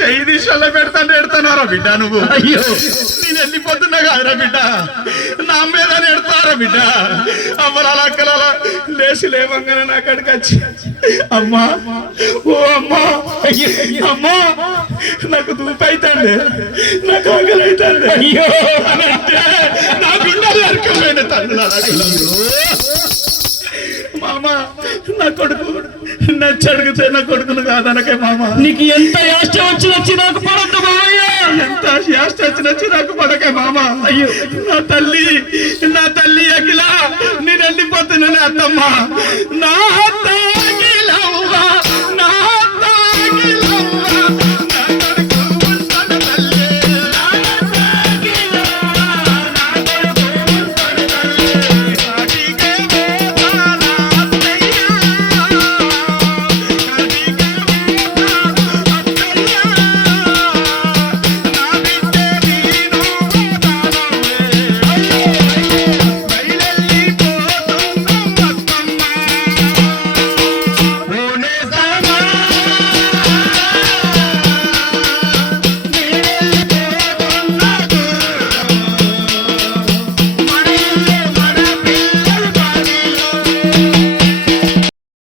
చెయ్యి తీసుకోలే ఎడతానారా బిడ్డ నువ్వు. అయ్యో నేను వెళ్ళిపోతున్నా కాదురా బిడ్డ, నా మీద ఎడతారా బిడ్డ. అమ్మరాల అక్కల లేచి లేవంగానే నా కాడికి వచ్చి అమ్మా ఓ అమ్మా అమ్మా నాకు దూపు అవుతాండి, నాకు ఆకలి అవుతాండి అయ్యో అంటే నా బిడ్డలు అరకపోయిన తండ్రులు. మామ నా కొడుకు నచ్చి అడిగితే నా కొడుకును కాదనకే మామ. నీకు ఎంత యాష్ట వచ్చి నాకు పడద్దు మామయ్య, ఎంత యాష్ట వచ్చి నాకు పడకే మామ. అయ్యో నా తల్లి అఖిల నేను వెళ్ళిపోతున్నానే అత్తమ్మ. నా